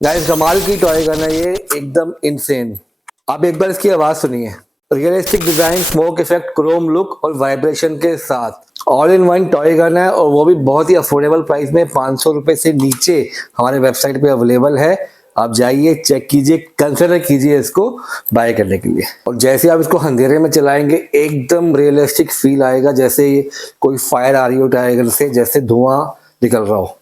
Guys कमाल की toy gun है ये, एकदम इनसेन। आप एक बार इसकी आवाज सुनिए। Realistic design, smoke effect, Chrome look और वाइब्रेशन के साथ all in one toy gun है, और वो भी बहुत ही अफोर्डेबल प्राइस में, 500 रुपए से नीचे हमारे वेबसाइट पे अवेलेबल है। आप जाइए, चेक कीजिए, कंसिडर कीजिए इसको बाय करने के लिए। और जैसे आप इसको अंधेरे में चलाएंगे एकदम रियलिस्टिक फील आएगा, जैसे ये कोई फायर आ रही हो टाइगर से, जैसे धुआं निकल रहा हो।